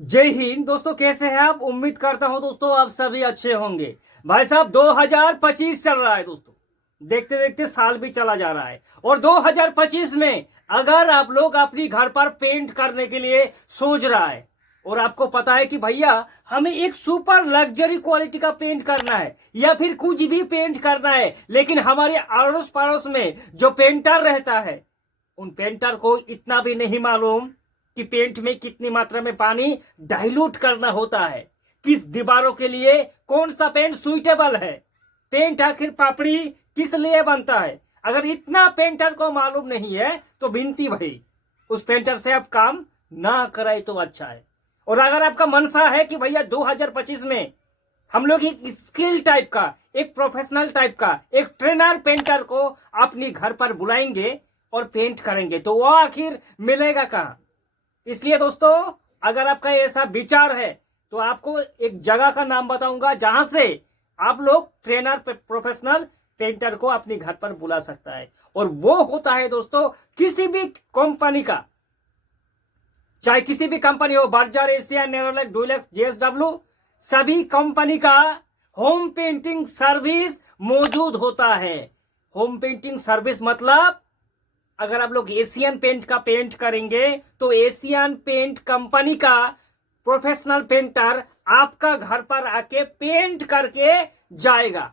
जय हिंद दोस्तों, कैसे हैं आप। उम्मीद करता हूं दोस्तों आप सभी अच्छे होंगे। भाई साहब 2025 चल रहा है दोस्तों, देखते देखते साल भी चला जा रहा है। और 2025 में अगर आप लोग अपनी घर पर पेंट करने के लिए सोच रहा है और आपको पता है कि भैया हमें एक सुपर लग्जरी क्वालिटी का पेंट करना है या फिर कुछ भी पेंट करना है, लेकिन हमारे अड़ोस पड़ोस में जो पेंटर रहता है उन पेंटर को इतना भी नहीं मालूम कि पेंट में कितनी मात्रा में पानी डाइल्यूट करना होता है, किस दीवारों के लिए कौन सा पेंट सुइटेबल है, पेंट आखिर पापड़ी किस लिए बनता है। अगर इतना पेंटर को मालूम नहीं है तो विनती भाई उस पेंटर से आप काम ना कराए तो अच्छा है। और अगर आपका मनसा है कि भैया 2025 में हम लोग एक स्किल टाइप का, एक प्रोफेशनल टाइप का, एक ट्रेनर पेंटर को अपनी घर पर बुलाएंगे और पेंट करेंगे, तो वो आखिर मिलेगा कहां। इसलिए दोस्तों अगर आपका ऐसा विचार है तो आपको एक जगह का नाम बताऊंगा जहां से आप लोग ट्रेनर प्रोफेशनल पेंटर को अपने घर पर बुला सकता है। और वो होता है दोस्तों किसी भी कंपनी का, चाहे किसी भी कंपनी हो, Berger, Asian, Nerolac, Dulux, JSW, सभी कंपनी का होम पेंटिंग सर्विस मौजूद होता है। होम पेंटिंग सर्विस मतलब अगर आप लोग एशियन पेंट का पेंट करेंगे तो एशियन पेंट कंपनी का प्रोफेशनल पेंटर आपका घर पर आके पेंट करके जाएगा,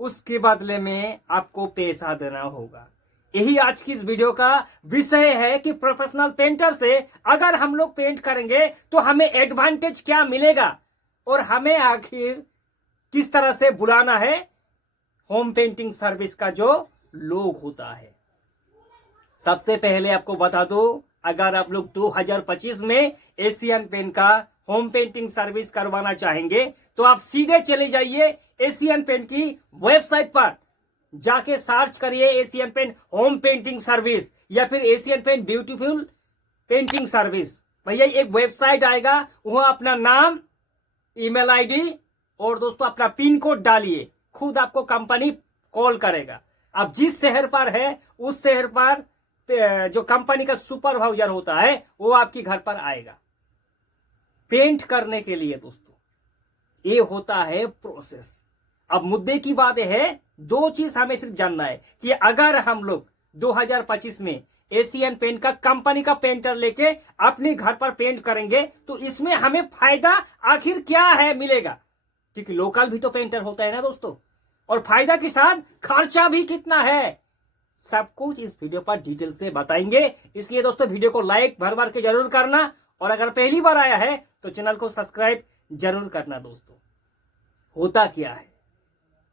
उसके बदले में आपको पैसा देना होगा। यही आज की इस वीडियो का विषय है कि प्रोफेशनल पेंटर से अगर हम लोग पेंट करेंगे तो हमें एडवांटेज क्या मिलेगा और हमें आखिर किस तरह से बुलाना है होम पेंटिंग सर्विस का जो लोग होता है। सबसे पहले आपको बता दो, अगर आप लोग 2025 में एशियन पेंट का होम पेंटिंग सर्विस करवाना चाहेंगे तो आप सीधे चले जाइए एशियन पेंट की वेबसाइट पर, जाके सर्च करिए Asian paint home painting service या फिर Asian paint beautiful painting service. भैया एक वेबसाइट आएगा, वहां अपना नाम, ईमेल आईडी और दोस्तों अपना पिन कोड डालिए, खुद आपको कंपनी कॉल करेगा। अब जिस शहर पर है उस शहर पर जो कंपनी का सुपरवाइजर होता है वो आपके घर पर आएगा पेंट करने के लिए। दोस्तों ये होता है प्रोसेस। अब मुद्दे की बात है, दो चीज हमें सिर्फ जानना है कि अगर हम लोग 2025 में एशियन पेंट का कंपनी का पेंटर लेके अपने घर पर पेंट करेंगे तो इसमें हमें फायदा आखिर क्या है मिलेगा, क्योंकि लोकल भी तो पेंटर होता है ना दोस्तों, और फायदा के साथ खर्चा भी कितना है, सब कुछ इस वीडियो पर डिटेल से बताएंगे। इसलिए दोस्तों वीडियो को लाइक भर भर के जरूर करना और अगर पहली बार आया है तो चैनल को सब्सक्राइब जरूर करना। दोस्तों होता क्या है,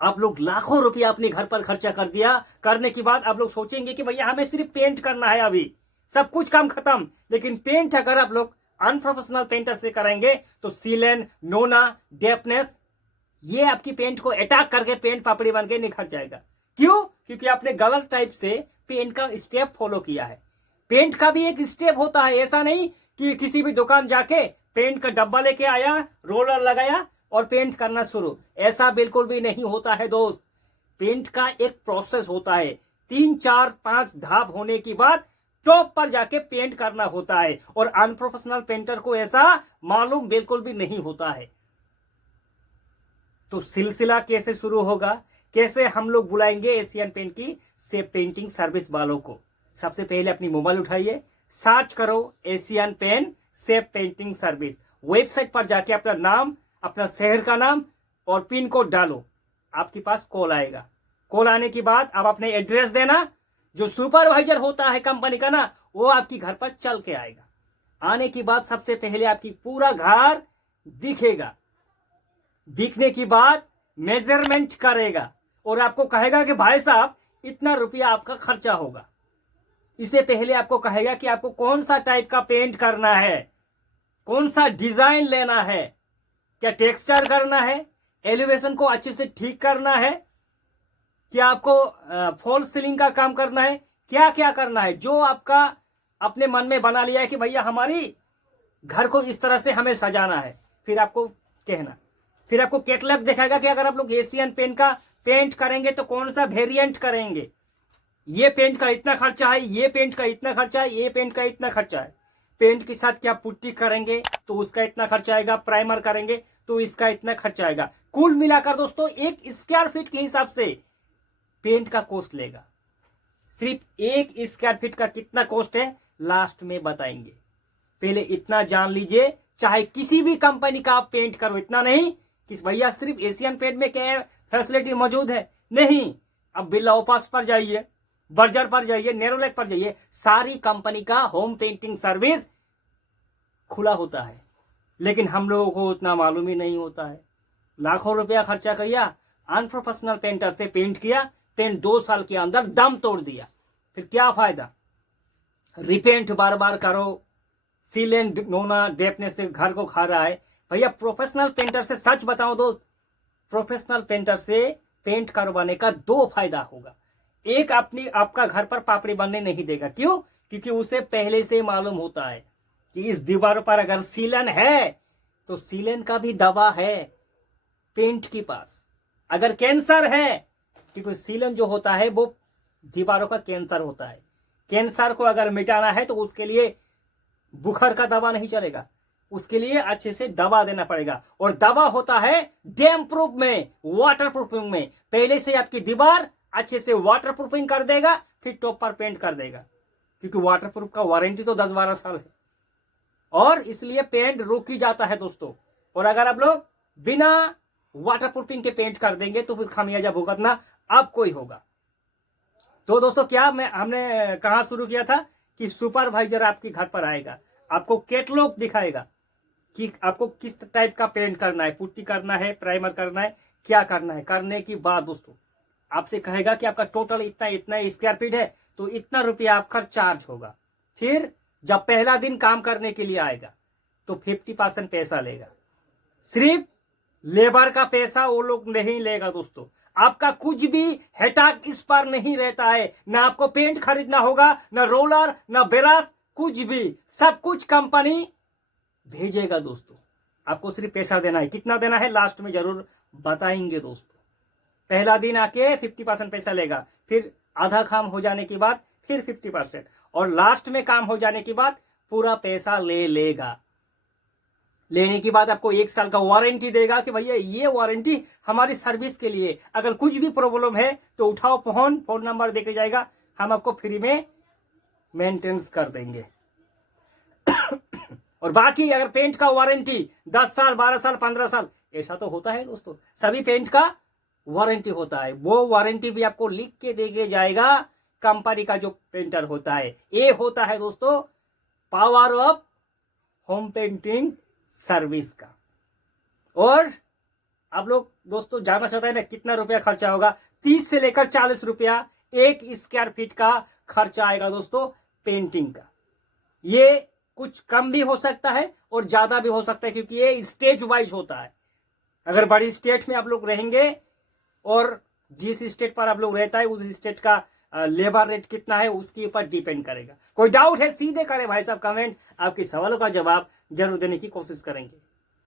आप लोग लाखों रुपया अपने घर पर खर्चा कर दिया, करने के बाद आप लोग सोचेंगे कि भैया हमें सिर्फ पेंट करना है, अभी सब कुछ काम खत्म। लेकिन पेंट अगर आप लोग अनप्रोफेशनल पेंटर से करेंगे तो सीलन, नोना, डेपनेस ये आपकी पेंट को अटैक करके पेंट पापड़ी बन के निखर जाएगा। क्यों? क्योंकि आपने गलत टाइप से पेंट का स्टेप फॉलो किया है। पेंट का भी एक स्टेप होता है, ऐसा नहीं कि किसी भी दुकान जाके पेंट का डब्बा लेके आया, रोलर लगाया और पेंट करना शुरू, ऐसा बिल्कुल भी नहीं होता है दोस्त। पेंट का एक प्रोसेस होता है, 3 4 5 धाप होने के बाद टॉप पर जाके पेंट करना होता है और अनप्रोफेशनल पेंटर को ऐसा मालूम बिल्कुल भी नहीं होता है। तो सिलसिला कैसे शुरू होगा, कैसे हम लोग बुलाएंगे एशियन पेंट की सेफ पेंटिंग सर्विस वालों को। सबसे पहले अपनी मोबाइल उठाइए, सर्च करो Asian paint safe painting service, website पर जाके अपना नाम, अपना शहर का नाम और पिन कोड डालो, आपके पास कॉल आएगा। कॉल आने के बाद आप अपने एड्रेस देना, जो सुपरवाइजर होता है कंपनी का ना वो आपकी घर पर चल के आएगा। आने के बाद सबसे पहले आपकी पूरा घर दिखेगा, दिखने के बाद मेजरमेंट करेगा और आपको कहेगा कि भाई साहब इतना रुपया आपका खर्चा होगा। इससे पहले आपको कहेगा कि आपको कौन सा टाइप का पेंट करना है, कौन सा डिजाइन लेना है, क्या टेक्सचर करना है, एलिवेशन को अच्छे से ठीक करना है, क्या आपको फॉल्स सीलिंग का काम करना है, क्या क्या करना है। जो आपका अपने मन में बना लिया है कि भैया हमारी घर को इस तरह से हमें सजाना है, फिर आपको कहना, फिर आपको कैटलॉग दिखाएगा कि अगर आप लोग एशियन पेंट का पेंट करेंगे तो कौन सा वेरिएंट करेंगे, ये पेंट का इतना खर्चा है, ये पेंट का इतना खर्चा है, ये पेंट का इतना खर्चा है। पेंट के साथ क्या पुट्टी करेंगे तो उसका इतना खर्चा आएगा, प्राइमर करेंगे तो इसका इतना खर्चा आएगा। कुल मिलाकर दोस्तों 1 स्क्वायर फीट के हिसाब से पेंट का कॉस्ट लेगा। सिर्फ 1 स्क्वायर फीट का कितना कॉस्ट है लास्ट में बताएंगे। पहले इतना जान लीजिए, चाहे किसी भी कंपनी का आप पेंट करो, इतना नहीं कि भैया सिर्फ एशियन पेंट में क्या फैसिलिटी मौजूद है, नहीं। अब बिरला ओपास पर जाइए, बर्जर पर जाइए, नेरोलैक पर जाइए, सारी कंपनी का होम पेंटिंग सर्विस खुला होता है, लेकिन हम लोगों को उतना मालूम ही नहीं होता है। लाखों रुपया खर्चा किया, अनप्रोफेशनल पेंटर से पेंट किया, पेंट 2 साल के अंदर दम तोड़ दिया, फिर क्या फायदा। रिपेंट बार बार करो, सीलेंट नोना डेपनेस से घर को खा रहा है। भैया प्रोफेशनल पेंटर से, सच बताओ दोस्त, प्रोफेशनल पेंटर से पेंट करवाने का 2 फायदा होगा। एक, आपका घर पर पापड़ी बनने नहीं देगा। क्यों? क्योंकि उसे पहले से मालूम होता है कि इस दीवार पर अगर सीलन है तो सीलन का भी दवा है पेंट के पास। अगर कैंसर है, क्योंकि सीलन जो होता है वो दीवारों का कैंसर होता है, कैंसर को अगर मिटाना है तो उसके लिए बुखार का दवा नहीं चलेगा, उसके लिए अच्छे से दवा देना पड़ेगा। और दवा होता है डैम प्रूफ में, वाटर प्रूफिंग में। पहले से आपकी दीवार अच्छे से वाटर प्रूफिंग कर देगा, फिर टॉप पर पेंट कर देगा, क्योंकि वाटर प्रूफ का वारंटी तो 10-12 साल है, और इसलिए पेंट रुक ही जाता है दोस्तों। और अगर आप लोग बिना वाटर प्रूफिंग के पेंट कर देंगे तो फिर खामियाजा भुगतना आपको ही होगा। तो दोस्तों क्या हमने कहा शुरू किया था कि सुपरवाइजर आपके घर पर आएगा, आपको कैटलॉग दिखाएगा कि आपको किस टाइप का पेंट करना है, पुट्टी करना है, प्राइमर करना है, क्या करना है। करने के बाद दोस्तों आपसे कहेगा कि आपका टोटल इतना इतना स्क्वायर फीट है, तो इतना रुपया आपका चार्ज होगा। फिर जब पहला दिन काम करने के लिए आएगा तो 50% पैसा लेगा। सिर्फ लेबर का पैसा वो लोग नहीं लेगा दोस्तों, आपका कुछ भी हेटाक इस पर नहीं रहता है। ना आपको पेंट खरीदना होगा, ना रोलर, ना ब्रश, कुछ भी, सब कुछ कंपनी भेजेगा दोस्तों। आपको सिर्फ पैसा देना है। कितना देना है लास्ट में जरूर बताएंगे दोस्तों। पहला दिन आके 50% पैसा लेगा, फिर आधा काम हो जाने के बाद फिर 50%, और लास्ट में काम हो जाने के बाद पूरा पैसा ले लेगा। लेने के बाद आपको 1 साल का वारंटी देगा कि भैया ये वारंटी हमारी सर्विस के लिए, अगर कुछ भी प्रॉब्लम है तो उठाओ फोन नंबर देके जाएगा, हम आपको फ्री में मेंटेनेंस कर देंगे। और बाकी अगर पेंट का वारंटी 10 साल, 12 साल, 15 साल, ऐसा तो होता है दोस्तों, सभी पेंट का वारंटी होता है। वो वारंटी भी आपको लिख के देके जाएगा कंपनी का जो पेंटर होता है। ये होता है दोस्तों power of home painting service का। और आप लोग दोस्तों जानना चाहते हैं ना कितना रुपया खर्चा होगा? 30 से लेकर 40 रुपया 1 स्क्वायर फीट का खर्चा आएगा दोस्तों पेंटिंग का। ये कुछ कम भी हो सकता है और ज्यादा भी हो सकता है, क्योंकि ये स्टेज वाइज होता है। अगर बड़ी स्टेट में आप लोग रहेंगे और जिस स्टेट पर आप लोग रहता है उस स्टेट का लेबर रेट कितना है उसके ऊपर डिपेंड करेगा। कोई डाउट है सीधे करें भाई साहब कमेंट, आपके सवालों का जवाब जरूर देने की कोशिश करेंगे।